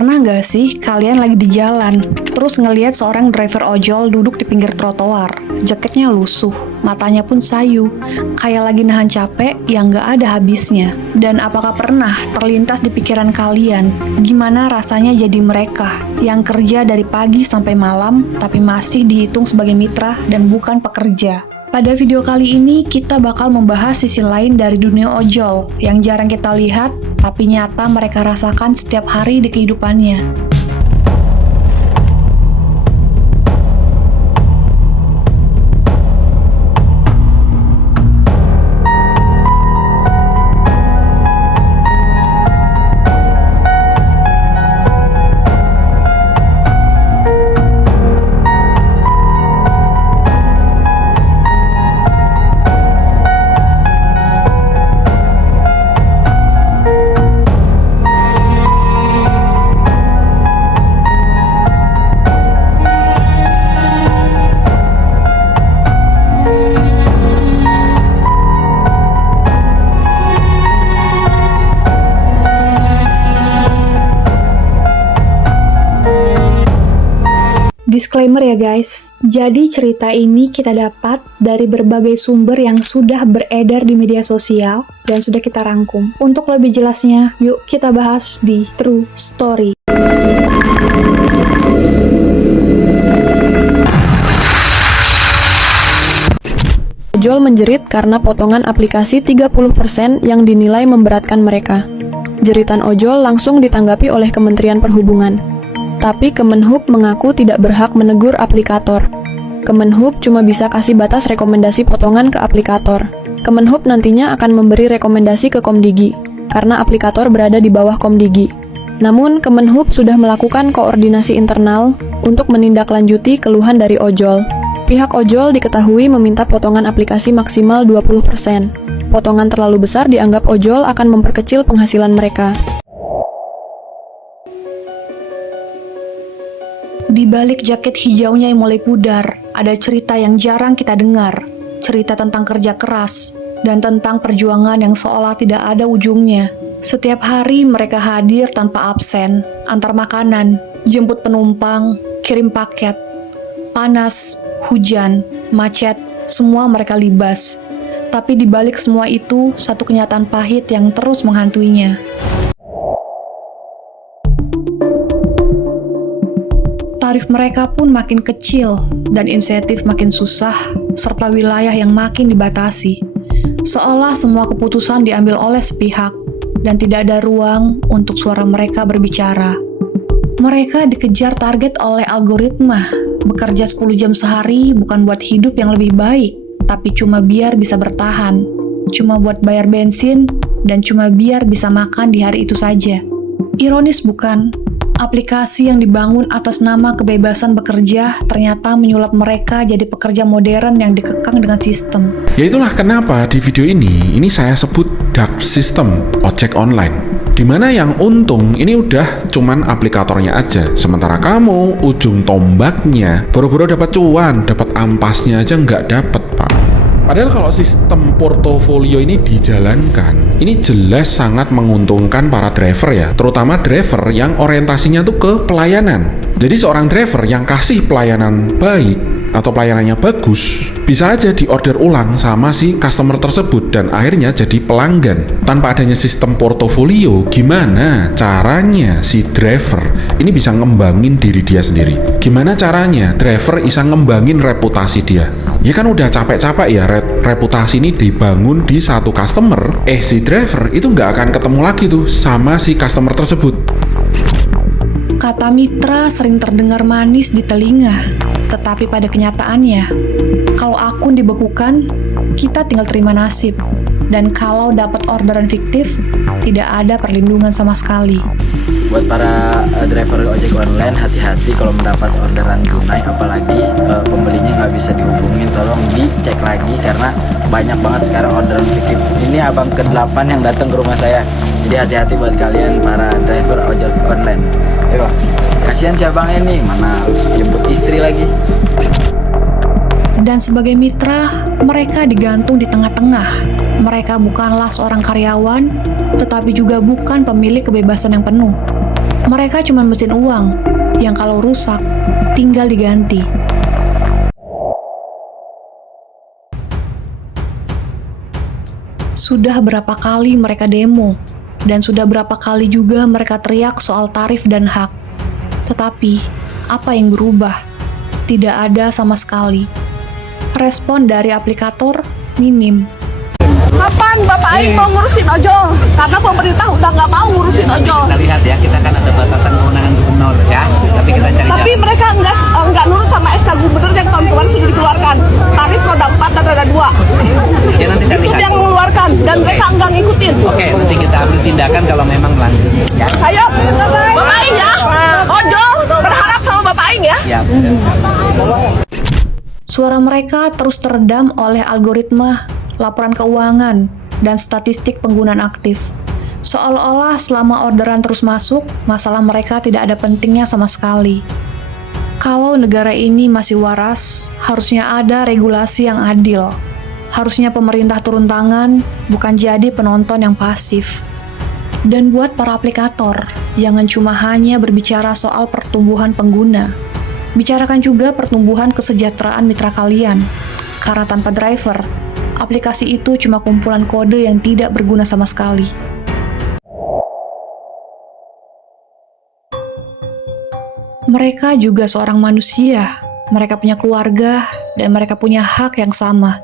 Pernah nggak sih kalian lagi di jalan, terus ngelihat seorang driver ojol duduk di pinggir trotoar, jaketnya lusuh, matanya pun sayu, kayak lagi nahan capek yang nggak ada habisnya. Dan apakah pernah terlintas di pikiran kalian, gimana rasanya jadi mereka yang kerja dari pagi sampai malam, tapi masih dihitung sebagai mitra dan bukan pekerja? Pada video kali ini, kita bakal membahas sisi lain dari dunia ojol yang jarang kita lihat, tapi nyata mereka rasakan setiap hari di kehidupannya. Disclaimer ya guys, jadi cerita ini kita dapat dari berbagai sumber yang sudah beredar di media sosial dan sudah kita rangkum. Untuk lebih jelasnya, yuk kita bahas di True Story. Ojol menjerit karena potongan aplikasi 30% yang dinilai memberatkan mereka. Jeritan ojol langsung ditanggapi oleh Kementerian Perhubungan. Tapi Kemenhub mengaku tidak berhak menegur aplikator. Kemenhub cuma bisa kasih batas rekomendasi potongan ke aplikator. Kemenhub nantinya akan memberi rekomendasi ke Komdigi, karena aplikator berada di bawah Komdigi. Namun, Kemenhub sudah melakukan koordinasi internal untuk menindaklanjuti keluhan dari ojol. Pihak ojol diketahui meminta potongan aplikasi maksimal 20%. Potongan terlalu besar dianggap ojol akan memperkecil penghasilan mereka. Di balik jaket hijaunya yang mulai pudar, ada cerita yang jarang kita dengar. Cerita tentang kerja keras, dan tentang perjuangan yang seolah tidak ada ujungnya. Setiap hari mereka hadir tanpa absen, antar makanan, jemput penumpang, kirim paket. Panas, hujan, macet, semua mereka libas. Tapi di balik semua itu, satu kenyataan pahit yang terus menghantuinya. Tarif mereka pun makin kecil dan insentif makin susah, serta wilayah yang makin dibatasi. Seolah semua keputusan diambil oleh sepihak dan tidak ada ruang untuk suara mereka berbicara. Mereka dikejar target oleh algoritma, bekerja 10 jam sehari bukan buat hidup yang lebih baik, tapi cuma biar bisa bertahan, cuma buat bayar bensin, dan cuma biar bisa makan di hari itu saja. Ironis bukan? Aplikasi yang dibangun atas nama kebebasan bekerja ternyata menyulap mereka jadi pekerja modern yang dikekang dengan sistem. Ya itulah kenapa di video ini saya sebut dark system ojek online. Dimana yang untung ini udah cuman aplikatornya aja, sementara kamu ujung tombaknya boro-boro dapat cuan, dapat ampasnya aja nggak dapet, Pak. Padahal kalau sistem portofolio ini dijalankan, ini jelas sangat menguntungkan para driver ya, terutama driver yang orientasinya tuh ke pelayanan. Jadi seorang driver yang kasih pelayanan baik atau pelayanannya bagus, bisa aja diorder ulang sama si customer tersebut dan akhirnya jadi pelanggan. Tanpa adanya sistem portofolio, gimana caranya si driver ini bisa ngembangin diri dia sendiri? Gimana caranya driver bisa ngembangin reputasi dia? Ya kan udah capek-capek ya reputasi ini dibangun di satu customer, si driver itu nggak akan ketemu lagi tuh sama si customer tersebut. Kata mitra sering terdengar manis di telinga, tetapi pada kenyataannya, kalau akun dibekukan, kita tinggal terima nasib. Dan kalau dapat orderan fiktif, tidak ada perlindungan sama sekali. Buat para driver ojek online, hati-hati kalau mendapat orderan tunai, apalagi pembelinya nggak bisa dihubungin, tolong dicek lagi karena banyak banget sekarang orderan fiktif. Ini abang ke-8 yang datang ke rumah saya, jadi hati-hati buat kalian para driver ojek online. Ayo, kasihan si abangnya nih, mana harus jemput istri lagi. Dan sebagai mitra, mereka digantung di tengah-tengah. Mereka bukanlah seorang karyawan, tetapi juga bukan pemilik kebebasan yang penuh. Mereka cuma mesin uang yang kalau rusak tinggal diganti. Sudah berapa kali mereka demo, dan sudah berapa kali juga mereka teriak soal tarif dan hak. Tetapi, apa yang berubah? Tidak ada sama sekali. Respon dari aplikator minim. Kapan Bapak Aing mau ngurusin ojol? Karena pemerintah udah nggak mau ngurusin ojol. Kita lihat ya, kita kan ada batasan kewenangan gubernur ya, tapi kita cari Tapi jalan. mereka nggak nurut sama SK gubernur yang tahun kemarin sudah dikeluarkan. Tarif roda 4 dan roda 2. Ya nanti saya Itu lihat. yang mengeluarkan dan mereka nggak ngikutin. Oke, nanti kita ambil tindakan kalau memang melanggar. Ya, Ayo, Bapak Aing ya. Ojol berharap sama Bapak Aing ya. ya benar sekali. Suara mereka terus teredam oleh algoritma, laporan keuangan, dan statistik penggunaan aktif. Seolah-olah selama orderan terus masuk, masalah mereka tidak ada pentingnya sama sekali. Kalau negara ini masih waras, harusnya ada regulasi yang adil. Harusnya pemerintah turun tangan, bukan jadi penonton yang pasif. Dan buat para aplikator, jangan cuma hanya berbicara soal pertumbuhan pengguna. Bicarakan juga pertumbuhan kesejahteraan mitra kalian. Karena tanpa driver, aplikasi itu cuma kumpulan kode yang tidak berguna sama sekali. Mereka juga seorang manusia. Mereka punya keluarga dan mereka punya hak yang sama.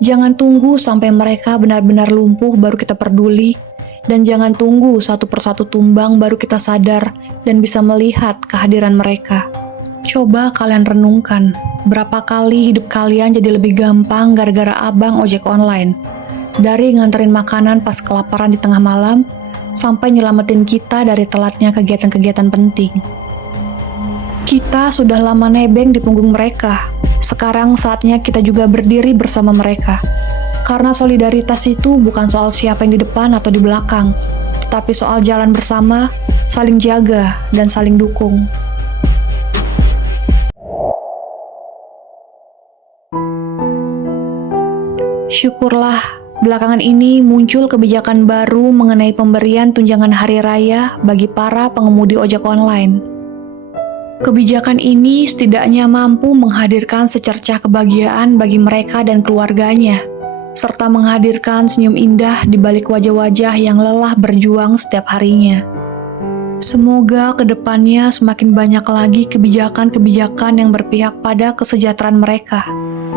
Jangan tunggu sampai mereka benar-benar lumpuh baru kita peduli, dan jangan tunggu satu persatu tumbang baru kita sadar dan bisa melihat kehadiran mereka. Coba kalian renungkan, berapa kali hidup kalian jadi lebih gampang gara-gara abang ojek online? Dari nganterin makanan pas kelaparan di tengah malam, sampai nyelamatin kita dari telatnya kegiatan-kegiatan penting. Kita sudah lama nebeng di punggung mereka. Sekarang saatnya kita juga berdiri bersama mereka. Karena solidaritas itu bukan soal siapa yang di depan atau di belakang, tetapi soal jalan bersama, saling jaga, dan saling dukung. Syukurlah, belakangan ini muncul kebijakan baru mengenai pemberian tunjangan hari raya bagi para pengemudi ojek online. Kebijakan ini setidaknya mampu menghadirkan secercah kebahagiaan bagi mereka dan keluarganya, serta menghadirkan senyum indah di balik wajah-wajah yang lelah berjuang setiap harinya. Semoga kedepannya semakin banyak lagi kebijakan-kebijakan yang berpihak pada kesejahteraan mereka.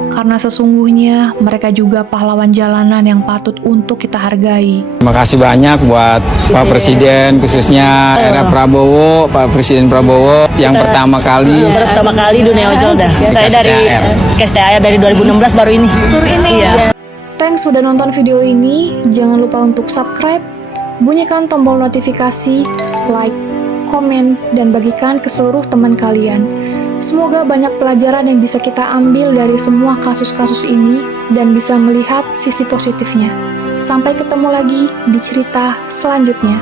Karena sesungguhnya mereka juga pahlawan jalanan yang patut untuk kita hargai. Terima kasih banyak buat Pak Presiden, khususnya era Prabowo, Pak Presiden Prabowo yang pertama kali dunia ojol dah. Saya dari KSTAR dari 2016 baru ini. Iya. Thanks sudah nonton video ini. Jangan lupa untuk subscribe, bunyikan tombol notifikasi, like, komen, dan bagikan ke seluruh teman kalian. Semoga banyak pelajaran yang bisa kita ambil dari semua kasus-kasus ini dan bisa melihat sisi positifnya. Sampai ketemu lagi di cerita selanjutnya.